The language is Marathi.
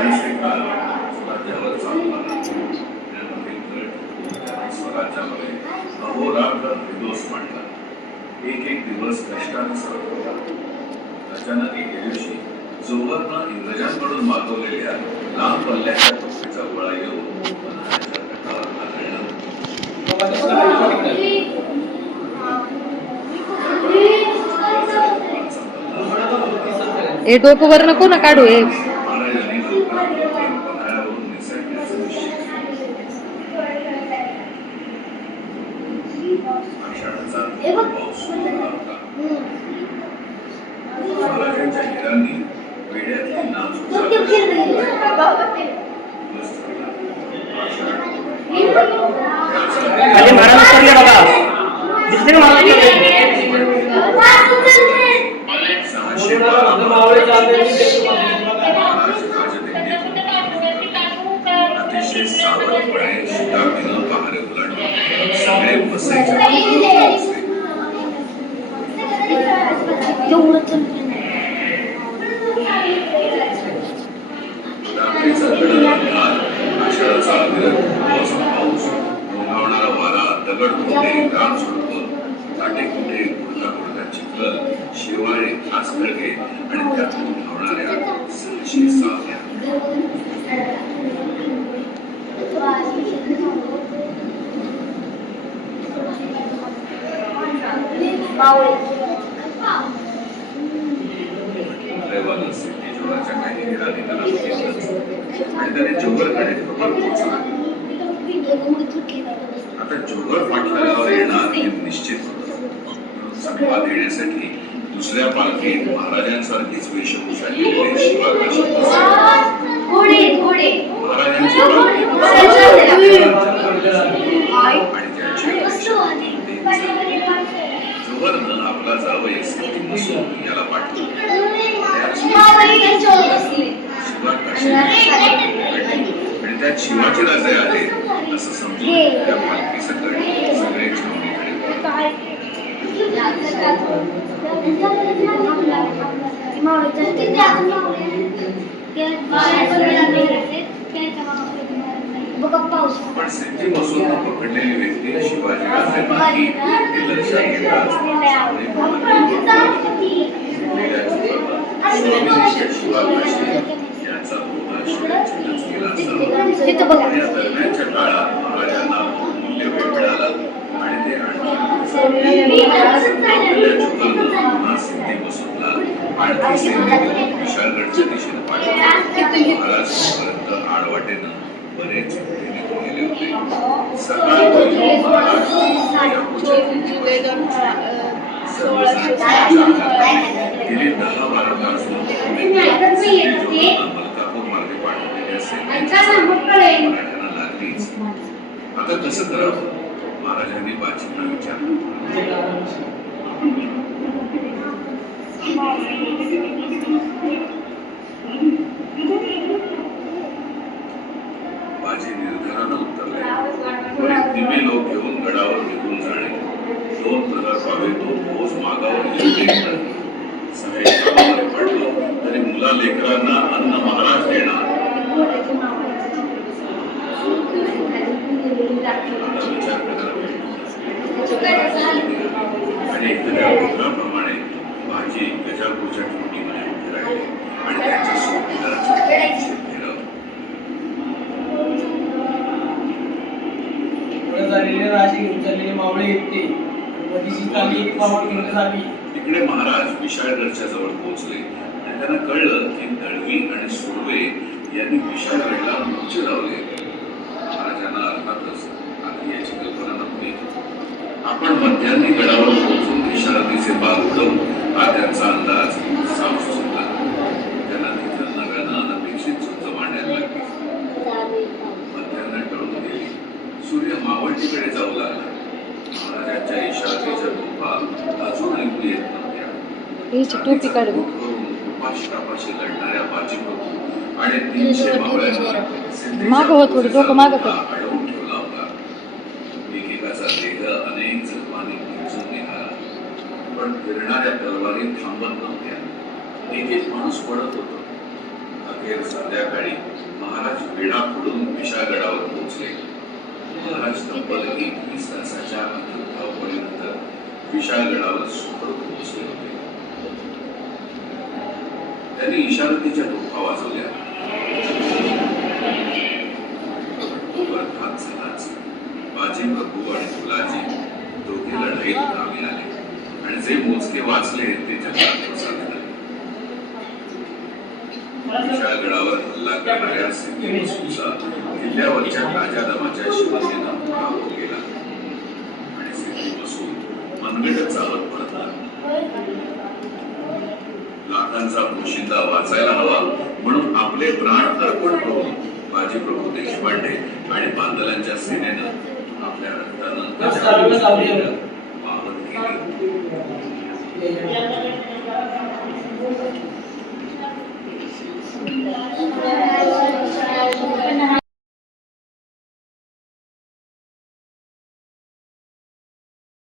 चाळीस एकर राज्यावर चालू आहे. त्यामध्ये गट स्वराज्यामध्ये अहोरात्र निर्दोष मांडला. एक एक दिवस कष्टाने सरत होता. अचानक एके दिवशी जोहरनं इंग्रजांकडून मागवलेल्या लांब पल्ल्याच्या तोफेचा गोळा येऊन पन्हाळ्याच्या तटावर आदळला. हे डोकं वर नको ना काढू हे. महाराजांनी पन्हाळ्यावरून निसटण्याचं निश्चित केलं. आषाढाचा पाऊस सुरू झाला होता. महाराजांच्या हिरांनी वेड्यातली नाच अरे महाराज उतरले बघा, दिसले महाराज अतिशय सावधपणे शिताफीनं पहारे उलटले. सगळे बसायचे. रात्रीचा गडद अंधार, आषाढाचा अविरत पाऊस, घोंघावणारा वारा, दगड-खोटे, रानझुडपं, काटेकुटे, गुडघा चिखल, शिवाळे, खासखळगे आणि त्यातून धावणाऱ्या सहाशे सावल्या. दैवानं सिद्धी जोराच्या काही हिरांनी त्याला बघितलंच आणि त्याने जोहरकडे खबर पोहोचवली. आता जोहर पाठलागावर येणार हे निश्चित होतं. संवाद येण्यासाठी दुसऱ्या पालखीत महाराजांसारखीच वेशभूषा केलेले शिवाकाशी महाराजांची जोहरनं आपला जावई सती मसूद याला पाठवलं. आणि त्यात शिवाचे राजे आले असं समजून त्या पालखी सगळे छावणीकडे पण सिद्धी मसूदनं पकडलेली व्यक्ती शिवाजी राजे नाही हे लक्षात घेताच याचा या दरम्यानच्या काळात महाराजांना मूल्य वेळ मिळाला आणि ते सिद्धी मसूदला आणखी सैन्य घेऊन विशाळगडच्या दिशेने पाठवले. महाराज आडवाटेनं बरेच निघून गेले होते. सकाळ गेली 10-12 तास मलकापूर मार्गे पाठवलेल्या सैन्याला लागलीच. आता कसं करावं? महाराजांनी बाजींना विचारलं. बाजी निर्धारानं उतरले. दिवे लोक घेऊन गडावर निघून जाणे. 2 प्रहर पावे 2 पोच मागावर पडलं तरी मुला लेकरांना अन्न महाराज देणार. विचार आणि एखाद्या पुत्राप्रमाणे भाजी गजापूरच्या ठिकाणी उभी राहिली आणि त्यांच्या इकडे महाराज विशाळगडच्या जवळ पोहोचले आणि त्यांना कळलं की दळवी आणि सुर्वे यांनी विशाळगडला मोर्चे लावले. महाराजांना अर्थातच आधी याची कल्पना नव्हती. आपण मध्यान्ही गडावर पोहोचून इशारतीचे बाग उडवू हा त्यांचा अंदाज साफ सुचला. त्यांना तिथं नव्यानं अनपेक्षित झुंज मांडायला लागली. मध्यान्ह टळून गेली. सूर्य मावळतीकडे जाऊ लागला. महाराजांच्या इशारतीच्या तोफा अजून ऐकू येत नव्हत्या. उपाशी लढणाऱ्या बाजीप्रभू आणि 300 मावळ्यांवर अडवून ठेवला होता. एकेकाचा देह अनेक जखमांनी भिजून निघाला. पण फिरणाऱ्या तलवारी थांबत नव्हत्या. एक एक माणूस पडत होता. अखेर संध्याकाळी महाराज विडा फोडून विशाळगडावर पोहोचले. महाराज तब्बल 21 तासाच्या अथक धावपळीनंतर विशाळगडावर सुखरूप पोहोचले होते. त्यांनी इशारतीच्या तोफा वाजवल्या. बरखात झालाच. बाजी प्रभू आणि फुलाजी दोघे लढाईत कामी आले आणि जे मोजके वाचले ते जगात प्रसाद झाले. विशाळगडावर हल्ला करणाऱ्या सिद्धी वस्तूचा किल्ल्यावरच्या ताज्या दमाच्या शिवसेना पराभव केला आणि सिद्धी वसूल मनगट चालत परतला. लाखांचा पोशिंदा वाचायला हवा म्हणून आपले प्राण अर्पण करून बाजीप्रभू देशपांडे आणि बांदलांच्या सेनेनं आपल्या रक्तानं पावन केले.